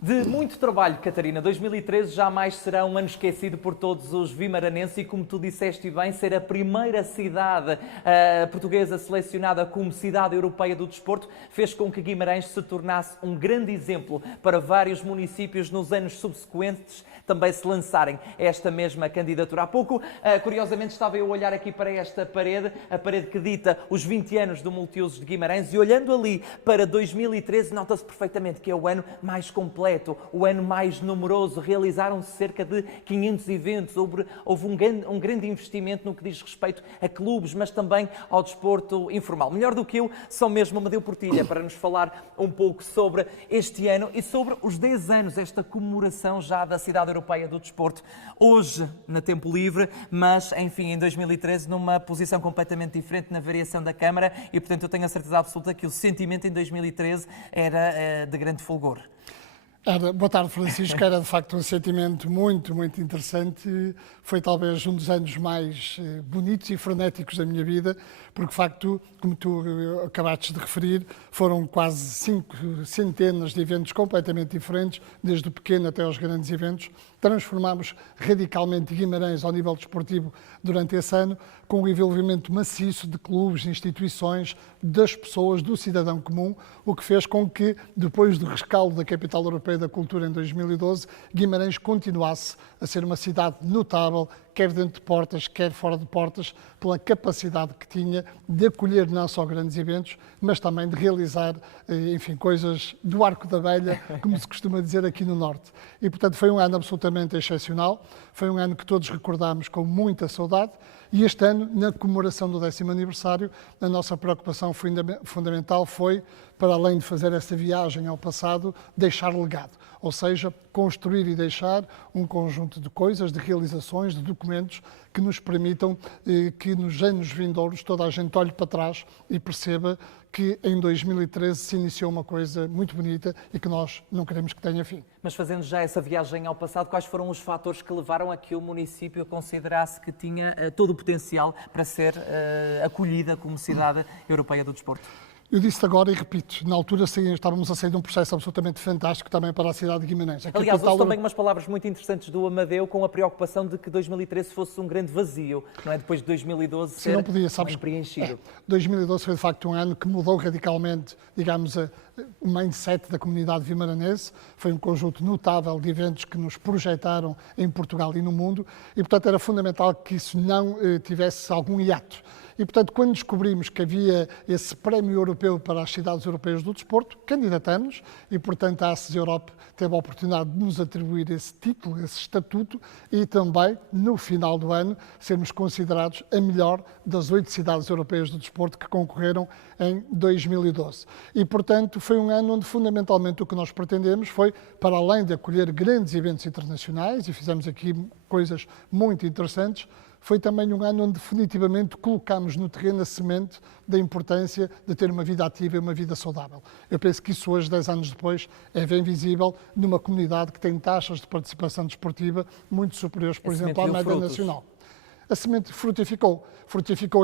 De muito trabalho, Catarina. 2013 jamais será um ano esquecido por todos os vimaranenses e, como tu disseste bem, ser a primeira cidade portuguesa selecionada como cidade europeia do desporto fez com que Guimarães se tornasse um grande exemplo para vários municípios nos anos subsequentes também se lançarem esta mesma candidatura. Há pouco, curiosamente, estava eu a olhar aqui para esta parede, a parede que dita os 20 anos do Multiusos de Guimarães, e olhando ali para 2013, nota-se perfeitamente que é o ano mais completo, o ano mais numeroso. Realizaram-se cerca de 500 eventos, houve um grande investimento no que diz respeito a clubes, mas também ao desporto informal. Melhor do que eu, só mesmo Amadeu Portilha, para nos falar um pouco sobre este ano e sobre os 10 anos, esta comemoração já da cidade europeia do desporto, hoje na Tempo Livre, mas, enfim, em 2013 numa posição completamente diferente na variação da Câmara e, portanto, eu tenho a certeza absoluta que o sentimento em 2013 era de grande fulgor. Boa tarde, Francisco. Era de facto um sentimento muito, muito interessante. Foi talvez um dos anos mais bonitos e frenéticos da minha vida, porque de facto, como tu acabaste de referir, foram quase 5 centenas de eventos completamente diferentes, desde o pequeno até aos grandes eventos. Transformámos radicalmente Guimarães ao nível desportivo durante esse ano, com o envolvimento maciço de clubes, instituições, das pessoas, do cidadão comum, o que fez com que, depois do rescaldo da Capital Europeia da Cultura em 2012, Guimarães continuasse a ser uma cidade notável, quer dentro de portas, quer fora de portas, pela capacidade que tinha de acolher não só grandes eventos, mas também de realizar, enfim, coisas do arco da velha, como se costuma dizer aqui no Norte. E, portanto, foi um ano absolutamente excepcional, foi um ano que todos recordamos com muita saudade, e este ano, na comemoração do 10º aniversário, a nossa preocupação fundamental foi, para além de fazer essa viagem ao passado, deixar legado. Ou seja, construir e deixar um conjunto de coisas, de realizações, de documentos que nos permitam que nos anos vindouros toda a gente olhe para trás e perceba que em 2013 se iniciou uma coisa muito bonita e que nós não queremos que tenha fim. Mas fazendo já essa viagem ao passado, quais foram os fatores que levaram a que o município considerasse que tinha todo o potencial para ser acolhida como cidade europeia do desporto? Eu disse agora e repito, na altura sim, estávamos a sair de um processo absolutamente fantástico também para a cidade de Guimarães. Aliás, houve também umas palavras muito interessantes do Amadeu com a preocupação de que 2013 fosse um grande vazio, não é? Depois de 2012 sim, ser não podia, sabes, preenchido. 2012 foi de facto um ano que mudou radicalmente, digamos, o mindset da comunidade vimaranense. Foi um conjunto notável de eventos que nos projetaram em Portugal e no mundo e, portanto, era fundamental que isso não tivesse algum hiato. E, portanto, quando descobrimos que havia esse prémio europeu para as cidades europeias do desporto, candidatamos e, portanto, a ACES Europe teve a oportunidade de nos atribuir esse título, esse estatuto e também, no final do ano, sermos considerados a melhor das 8 cidades europeias do desporto que concorreram em 2012. E, portanto, foi um ano onde, fundamentalmente, o que nós pretendemos foi, para além de acolher grandes eventos internacionais, e fizemos aqui coisas muito interessantes, foi também um ano onde definitivamente colocámos no terreno a semente da importância de ter uma vida ativa e uma vida saudável. Eu penso que isso hoje, 10 anos depois, é bem visível numa comunidade que tem taxas de participação desportiva muito superiores, por exemplo, à média nacional. A semente frutificou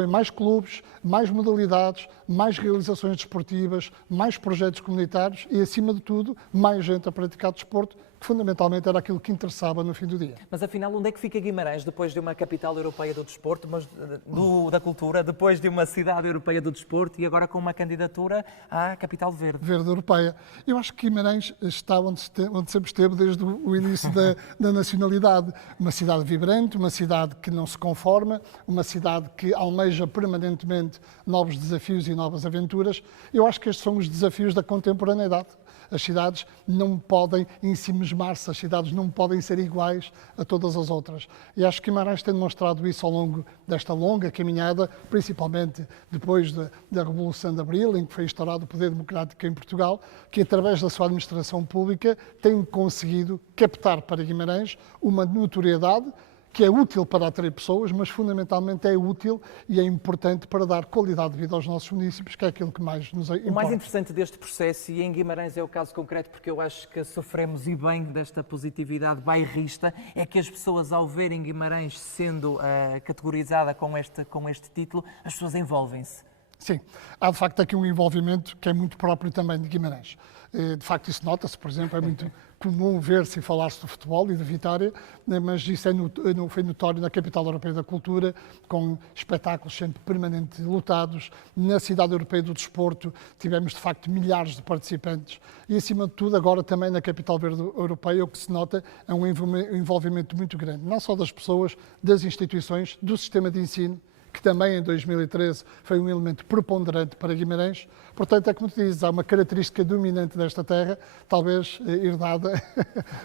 em mais clubes, mais modalidades, mais realizações desportivas, mais projetos comunitários e, acima de tudo, mais gente a praticar desporto, que fundamentalmente era aquilo que interessava no fim do dia. Mas afinal, onde é que fica Guimarães depois de uma capital europeia do desporto, mas da cultura, depois de uma cidade europeia do desporto e agora com uma candidatura à capital verde? Verde europeia. Eu acho que Guimarães está onde sempre esteve desde o início da nacionalidade. Uma cidade vibrante, uma cidade que não se conforma, uma cidade que almeja permanentemente novos desafios e novas aventuras. Eu acho que estes são os desafios da contemporaneidade. As cidades não podem ensimismar-se, as cidades não podem ser iguais a todas as outras. E acho que Guimarães tem demonstrado isso ao longo desta longa caminhada, principalmente depois da Revolução de Abril, em que foi instaurado o poder democrático em Portugal, que através da sua administração pública tem conseguido captar para Guimarães uma notoriedade que é útil para atrair pessoas, mas fundamentalmente é útil e é importante para dar qualidade de vida aos nossos municípios, que é aquilo que mais nos importa. O mais interessante deste processo, e em Guimarães é o caso concreto, porque eu acho que sofremos e bem desta positividade bairrista, é que as pessoas, ao verem Guimarães sendo categorizada com este título, as pessoas envolvem-se. Sim, há de facto aqui um envolvimento que é muito próprio também de Guimarães. De facto, isso nota-se, por exemplo, é muito comum ver-se e falar-se do futebol e da Vitória, mas isso foi notório na Capital Europeia da Cultura, com espetáculos sempre permanentes lotados. Na Cidade Europeia do Desporto tivemos, de facto, milhares de participantes. E, acima de tudo, agora também na Capital Verde Europeia, o que se nota é um envolvimento muito grande, não só das pessoas, das instituições, do sistema de ensino, que também em 2013 foi um elemento preponderante para Guimarães. Portanto, é como tu dizes, há uma característica dominante desta terra, talvez herdada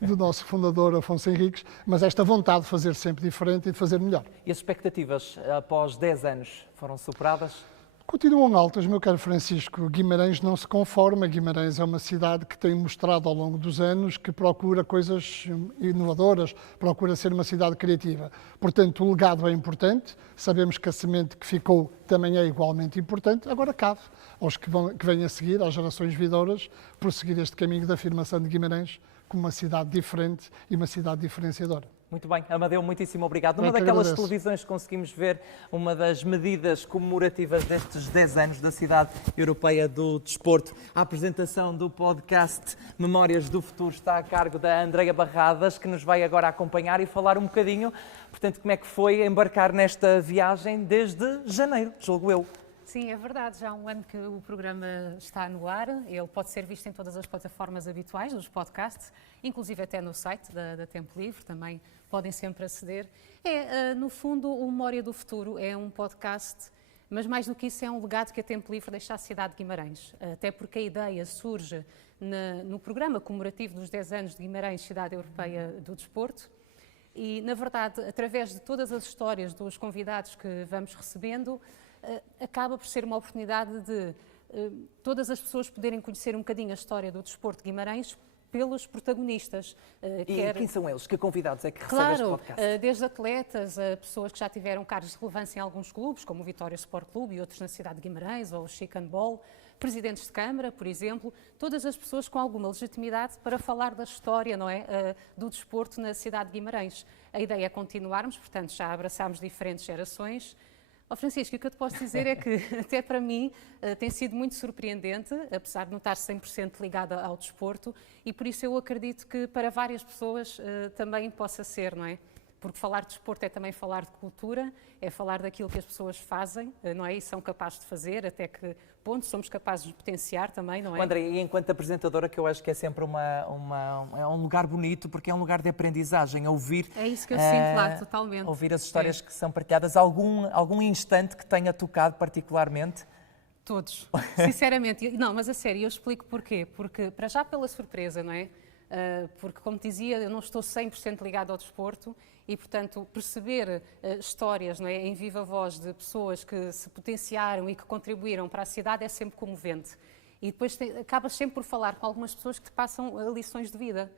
do nosso fundador Afonso Henriques, mas esta vontade de fazer sempre diferente e de fazer melhor. E as expectativas após 10 anos foram superadas? Continuam altas, meu caro Francisco. Guimarães não se conforma. Guimarães é uma cidade que tem mostrado ao longo dos anos que procura coisas inovadoras, procura ser uma cidade criativa. Portanto, o legado é importante. Sabemos que a semente que ficou também é igualmente importante. Agora cabe aos que vêm a seguir, às gerações vindouras, prosseguir este caminho da afirmação de Guimarães como uma cidade diferente e uma cidade diferenciadora. Muito bem, Amadeu, muitíssimo obrigado. Numa daquelas televisões conseguimos ver uma das medidas comemorativas destes 10 anos da Cidade Europeia do Desporto. A apresentação do podcast Memórias do Futuro está a cargo da Andreia Barradas, que nos vai agora acompanhar e falar um bocadinho, portanto, como é que foi embarcar nesta viagem desde janeiro, julgo eu. Sim, é verdade. Já há um ano que o programa está no ar. Ele pode ser visto em todas as plataformas habituais dos podcasts, inclusive até no site da Tempo Livre, também podem sempre aceder. No fundo, o Memória do Futuro é um podcast, mas mais do que isso é um legado que a Tempo Livre deixa à cidade de Guimarães. Até porque a ideia surge no programa comemorativo dos 10 anos de Guimarães, Cidade Europeia do Desporto. E, na verdade, através de todas as histórias dos convidados que vamos recebendo, acaba por ser uma oportunidade de todas as pessoas poderem conhecer um bocadinho a história do desporto de Guimarães pelos protagonistas. E quem são eles? Que convidados é que recebem este podcast? Desde atletas a pessoas que já tiveram cargos de relevância em alguns clubes, como o Vitória Sport Clube e outros na cidade de Guimarães, ou o Chic Handball, presidentes de Câmara, por exemplo, todas as pessoas com alguma legitimidade para falar da história, não é, do desporto na cidade de Guimarães. A ideia é continuarmos, portanto, já abraçámos diferentes gerações. Francisco, o que eu te posso dizer é que, até para mim, tem sido muito surpreendente, apesar de não estar 100% ligada ao desporto, e por isso eu acredito que para várias pessoas também possa ser, não é? Porque falar de desporto é também falar de cultura, é falar daquilo que as pessoas fazem, não é? E são capazes de fazer, até que ponto somos capazes de potenciar também, não é? André, e enquanto apresentadora, que eu acho que é sempre é um lugar bonito, porque é um lugar de aprendizagem, ouvir... É isso que eu sinto lá, totalmente. Ouvir as histórias que são partilhadas. Algum instante que tenha tocado particularmente? Todos, sinceramente. Não, mas a sério, eu explico porquê. Porque, para já pela surpresa, não é? Porque, como dizia, eu não estou 100% ligado ao desporto e, portanto, perceber histórias, não é, em viva voz de pessoas que se potenciaram e que contribuíram para a cidade é sempre comovente. E depois acabas sempre por falar com algumas pessoas que te passam lições de vida.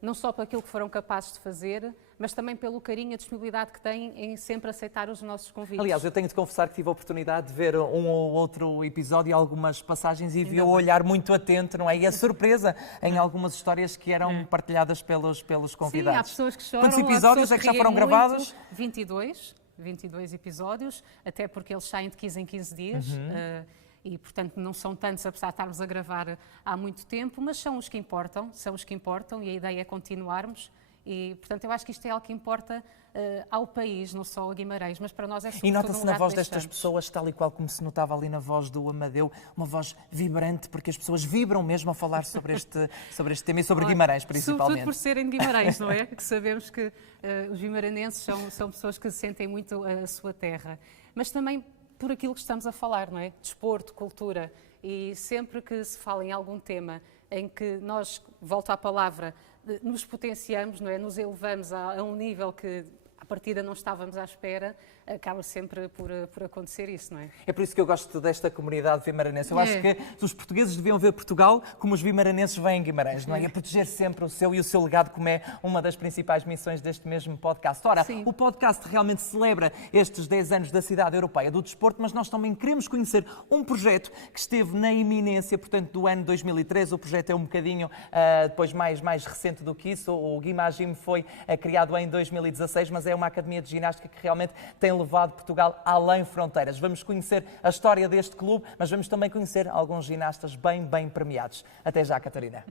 Não só por aquilo que foram capazes de fazer, mas também pelo carinho e a disponibilidade que têm em sempre aceitar os nossos convites. Aliás, eu tenho de confessar que tive a oportunidade de ver um ou outro episódio e algumas passagens e vi o olhar muito atento, não é? E a surpresa em algumas histórias que eram partilhadas pelos convidados. Sim, há pessoas que choram. Quantos episódios é que já foram gravados? 22 episódios, até porque eles saem de 15 em 15 dias. E, portanto, não são tantos, apesar de estarmos a gravar há muito tempo, mas são os que importam e a ideia é continuarmos. E, portanto, eu acho que isto é algo que importa ao país, não só a Guimarães, mas para nós é sobretudo E nota-se na voz destas deixamos. pessoas, tal e qual como se notava ali na voz do Amadeu, uma voz vibrante, porque as pessoas vibram mesmo a falar sobre este tema e sobre Guimarães, principalmente. Sobretudo por serem de Guimarães, não é? Que sabemos que os guimaranenses são pessoas que sentem muito a sua terra. Mas também por aquilo que estamos a falar, não é? Desporto, cultura, e sempre que se fala em algum tema em que nós, volto à palavra, nos potenciamos, não é? Nos elevamos a um nível que à partida não estávamos à espera, acaba sempre por acontecer isso, não é? É por isso que eu gosto desta comunidade vimaranense. Eu acho que os portugueses deviam ver Portugal como os vimaranenses veem Guimarães, não é? E a proteger sempre o seu e o seu legado, como é uma das principais missões deste mesmo podcast. Ora, o podcast realmente celebra estes 10 anos da Cidade Europeia do Desporto, mas nós também queremos conhecer um projeto que esteve na iminência, portanto, do ano 2013. O projeto é um bocadinho depois mais recente do que isso. O Guimagim foi criado em 2016, mas é é uma academia de ginástica que realmente tem levado Portugal além fronteiras. Vamos conhecer a história deste clube, mas vamos também conhecer alguns ginastas bem premiados. Até já, Catarina.